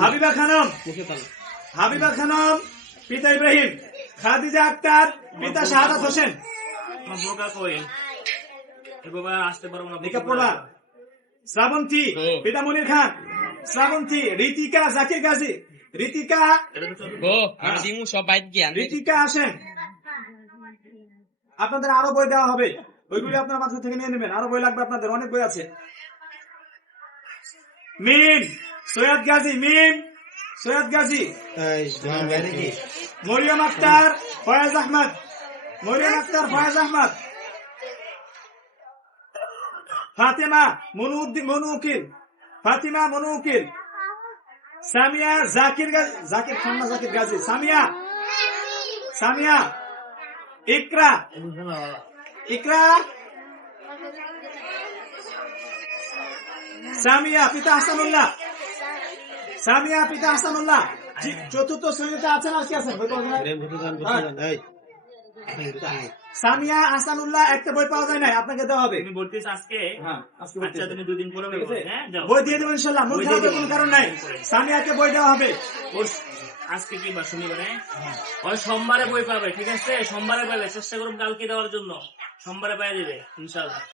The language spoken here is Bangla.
হাবিবা খানম, হাবিবা খানম পিতা ইব্রাহিম, খাদিজা আক্তার পিতা শাহাদাত হোসেন। শ্রাবন্তী পিতা মনির খান, শ্রাবন্তী। ঋতিকা জাকির গাজী, ঋতিকা, ঋতিকা আসেন। আপনাদের আরো বই দেওয়া হবে, ওইগুলি আপনার মাথা থেকে নিয়ে নেবেন। আরো বই লাগবে আপনাদের, অনেক বই আছে। মিম সৈয়দ গাজী, মিম সৈয়দ গাজী। মরিয়ম আক্তার ফয়াজ আহমদ, মরিয়ম আক্তার ফয়াজ আহমদ। ফাতেমা মনু উকিল, ফাতিমা মনু উকিল। সামিয়া জাকির গাজী, জাকির খান না জাকির গাজী। সামিয়া, সামিয়া। ইকরা, ইকরা। সামিয়া পিতা হাসানুল্লাহ, সামিয়া পিতা হাসানুল্লাহ। চতুর্থ শ্রেণীতে আছেন আর কি আছেন? সামিয়া হাসানুল্লাহ একটা বই পাওয়া যায় নাই, আপনাকে দেওয়া হবে। তুমি বলতেছ আজকে? আচ্ছা, তুমি দুদিন পরে বই দিয়ে দেবো ইনশাল্লাহ, মন খারাপের কোনো কারণ নাই। সামিয়াকে বই দেওয়া হবে। আজকে কি বার? শনিবারে। ওই সোমবারে বই পাবে, ঠিক আছে? সোমবারে পাবে, চেষ্টা করুন কালকে দেওয়ার জন্য। সোমবারে পাই দেবে ইনশাল্লাহ।